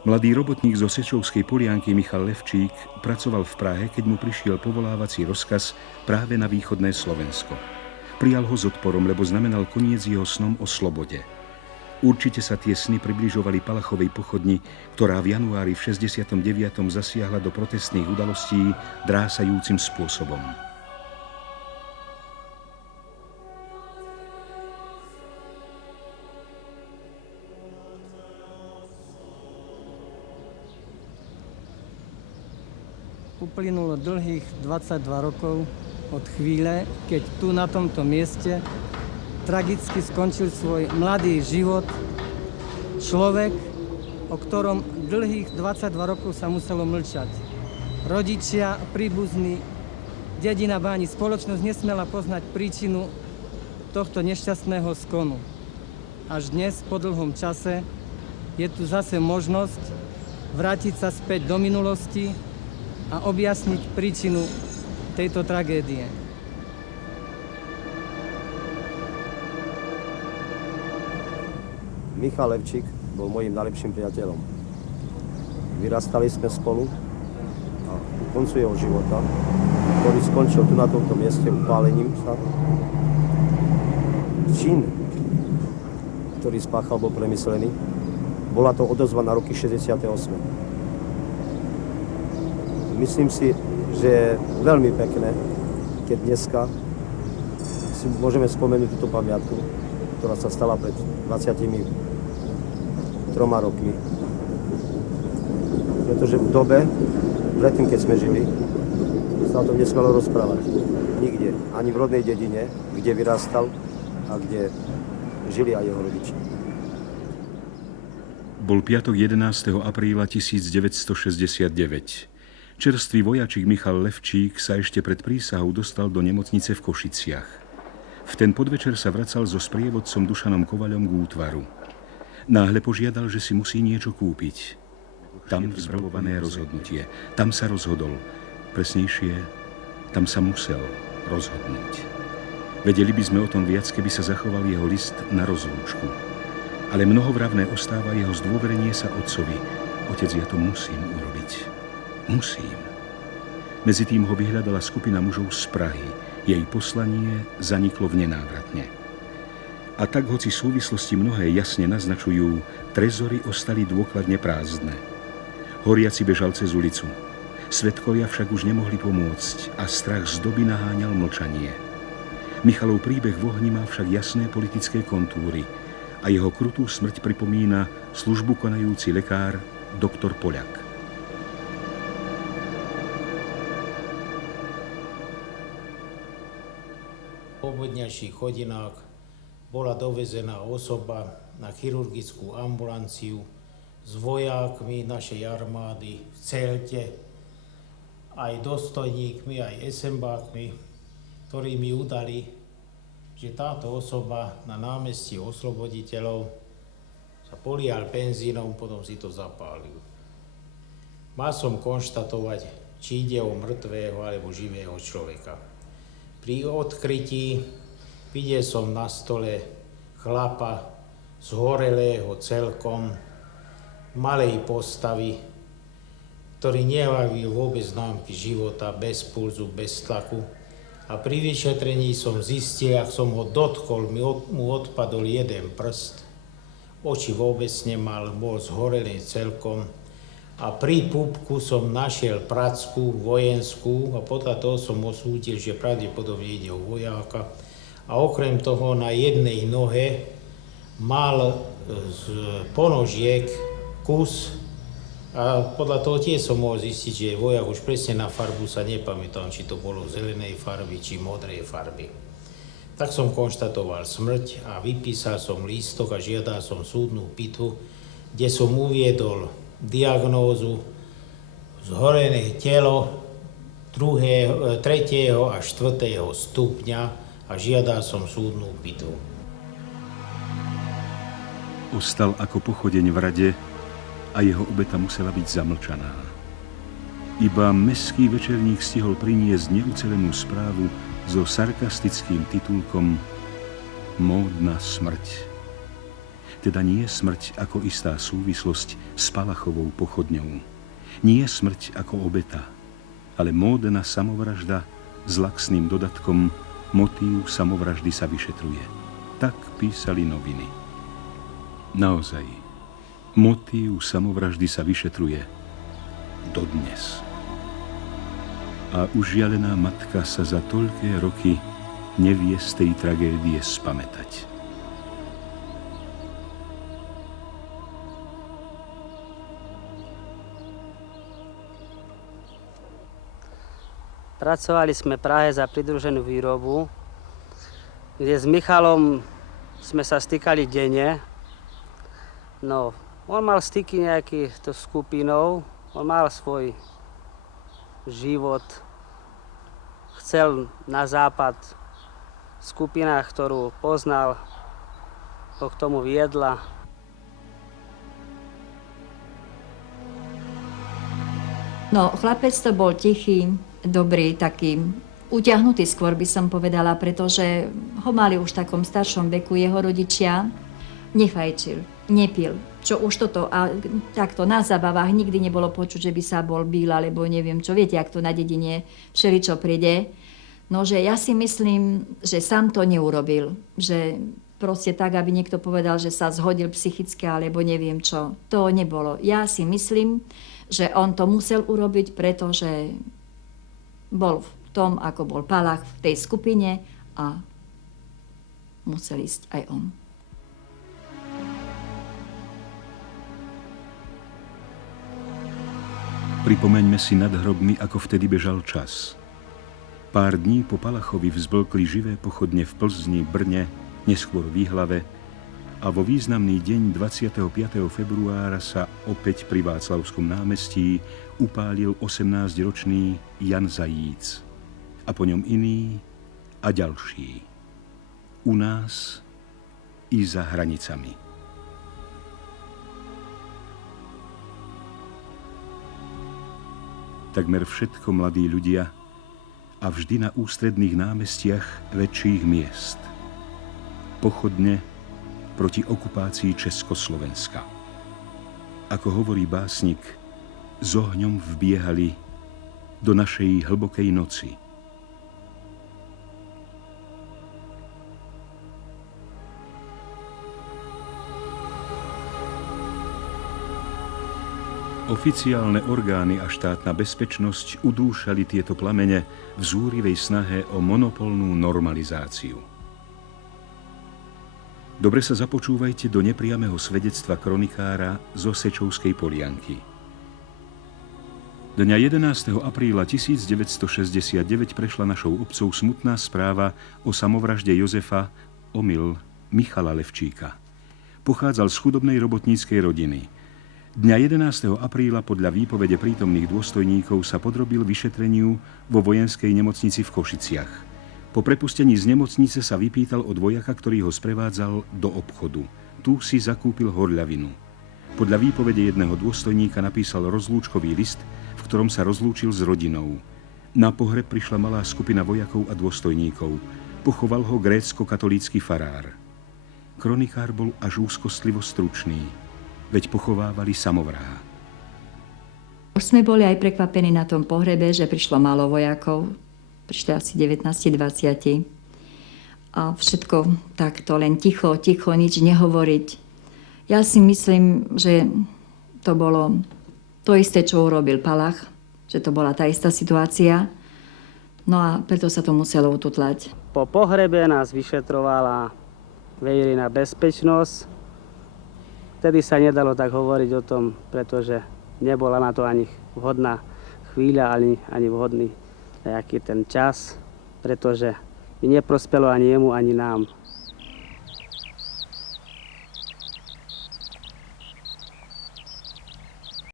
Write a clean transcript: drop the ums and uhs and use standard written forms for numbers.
Mladý robotník zo Sečovskej Polianky Michal Levčík pracoval v Prahe, keď mu prišiel povolávací rozkaz práve na východné Slovensko. Prijal ho s odporom, lebo znamenal koniec jeho snom o slobode. Určite sa tie sny približovali Palachovej pochodni, ktorá v januári v 69. zasiahla do protestných udalostí drásajúcim spôsobom. Uplynulo dlhých 22 rokov od chvíle, keď tu na tomto mieste tragicky skončil svoj mladý život človek, o ktorom dlhých 22 rokov sa muselo mlčať. Rodičia, príbuzní, dedina Báni, spoločnosť nesmela poznať príčinu tohto nešťastného skonu. Až dnes, po dlhom čase, je tu zase možnosť vrátiť sa späť do minulosti a objasniť príčinu tejto tragédie. Michal Levčík bol mojím najlepším priateľom. Vyrastali sme spolu a ku koncu jeho života, ktorý skončil tu na tomto mieste upálením sa, čin, ktorý spáchal, bol premyslený. Bola to odozva na roky 68. Myslím si, že je veľmi pekné, keď dneska si môžeme spomenúť túto pamiatku, ktorá sa stala pred 23 rokmi. Pretože v dobe, predtým, keď sme žili, sa o tom nesmelo rozprávať. Nikde, ani v rodnej dedine, kde vyrastal a kde žili aj jeho rodičia. Bol piatok 11. apríla 1969. Čerstvý vojačik Michal Levčík sa ešte pred prísahou dostal do nemocnice v Košiciach. V ten podvečer sa vracal so sprievodcom Dušanom Kovaľom k útvaru. Náhle požiadal, že si musí niečo kúpiť. Tam vzpravované rozhodnutie. Tam sa rozhodol. Presnejšie, tam sa musel rozhodnúť. Vedeli by sme o tom viac, keby sa zachoval jeho list na rozlúčku. Ale mnohovravné ostáva jeho zdôverenie sa otcovi. Otec, ja to musím urobiť. Musím. Medzitým ho vyhľadala skupina mužov z Prahy. Jej poslanie zaniklo v nenávratne. A tak, hoci súvislosti mnohé jasne naznačujú, trezory ostali dôkladne prázdne. Horiaci bežal cez ulicu. Svedkovia však už nemohli pomôcť a strach z doby naháňal mlčanie. Michalov príbeh v ohni má však jasné politické kontúry a jeho krutú smrť pripomína službu konajúci lekár doktor Poľak. Po obedňajších hodinách bola dovezená osoba na chirurgickú ambulanciu s vojákmi našej armády v celte, aj dôstojníkmi, aj SMBákmi, ktorí mi udali, že táto osoba na námestí Osloboditeľov sa polial benzínom, potom si to zapálil. Mal som konštatovať, či ide o mŕtvého alebo živého človeka. Pri odkrytí videl som na stole chlapa zhorelého celkom, malej postavy, ktorý nejaví vôbec známky života, bez pulzu, bez tlaku. A pri vyšetrení som zistil, ak som ho dotkol, mu odpadol jeden prst, oči vôbec nemal, bol zhorený celkom. A pri pupku som našiel pracku vojenskú a podľa toho som osúdil, že pravdepodobne ide o vojáka. A okrem toho na jednej nohe mal z ponožiek kus a podľa toho tiež som mohol zistiť, že je vojak. Už presne na farbu sa nepamätám, či to bolo zelenej farby, či modrej farby. Tak som konštatoval smrť a vypísal som lístok a žiadal som súdnu pitvu, kde som uviedol diagnózu zhorené telo 3. a 4. stupňa a žiadal som súdnu pitvu. Ostal ako pochodeň v rade a jeho obeta musela byť zamlčaná. Iba mestský večerník stihol priniesť neucelenú správu so sarkastickým titulkom Módna smrť. Teda nie smrť ako istá súvislosť s Palachovou pochodňou. Nie smrť ako obeta, ale módna samovražda s laxným dodatkom motív samovraždy sa vyšetruje. Tak písali noviny. Naozaj, motív samovraždy sa vyšetruje dodnes. A užialená matka sa za toľké roky nevie z tej tragédie spamätať. Pracovali sme v Prahe za pridruženú výrobu, kde s Michalom sme sa stýkali denne. No, on mal styky nejaký s skupinou, on mal svoj život. Chcel na západ skupina, ktorú poznal, ho k tomu viedla. No, chlapec to bol tichý, dobrý, taký utiahnutý skôr by som povedala, pretože ho mali už v takom staršom veku jeho rodičia. Nefajčil, nepil, čo už toto, a takto na zábavách nikdy nebolo počuť, že by sa bol bil, alebo neviem čo, viete, ak to na dedine všeličo príde. No, že ja si myslím, že sám to neurobil, že proste tak, aby niekto povedal, že sa zhodil psychicky, alebo neviem čo, to nebolo. Ja si myslím, že on to musel urobiť, pretože bol v tom, ako bol Palach v tej skupine a musel ísť aj on. Pripomeňme si nad hrobmi, ako vtedy bežal čas. Pár dní po Palachovi vzblkli živé pochodne v Plzni, Brne, neskôr v Jihlave a vo významný deň 25. februára sa opäť pri Václavskom námestí upálil 18-ročný Jan Zajíc a po ňom iný a ďalší. U nás i za hranicami. Takmer všetko mladí ľudia a vždy na ústredných námestiach väčších miest. Pochodne proti okupácii Československa. Ako hovorí básnik, s ohňom vbiehali do našej hlbokej noci. Oficiálne orgány a štátna bezpečnosť udúšali tieto plamene v zúrivej snahe o monopolnú normalizáciu. Dobre sa započúvajte do nepriameho svedectva kronikára zo Sečovskej Polianky. Dňa 11. apríla 1969 prešla našou obcov smutná správa o samovražde Jozefa Michala Levčíka. Pochádzal z chudobnej robotníckej rodiny. Dňa 11. apríla podľa výpovede prítomných dôstojníkov sa podrobil vyšetreniu vo vojenskej nemocnici v Košiciach. Po prepustení z nemocnice sa vypýtal od vojaka, ktorý ho sprevádzal do obchodu. Tu si zakúpil horľavinu. Podľa výpovede jedného dôstojníka napísal rozlúčkový list, v ktorom sa rozlúčil s rodinou. Na pohreb prišla malá skupina vojakov a dôstojníkov. Pochoval ho grécko-katolícky farár. Kronikár bol až úzkostlivo stručný, veď pochovávali samovraha. Už sme boli aj prekvapení na tom pohrebe, že prišlo málo vojakov. Prišli asi 19-20. A všetko takto, len ticho, nič nehovoriť. Ja si myslím, že to bolo to isté, čo urobil Palach, že to bola tá istá situácia. No a preto sa to muselo ututlať. Po pohrebe nás vyšetrovala verejná bezpečnosť. Vtedy sa nedalo tak hovoriť o tom, pretože nebola na to ani vhodná chvíľa, ani vhodný nejaký ten čas, pretože by neprospelo ani jemu, ani nám.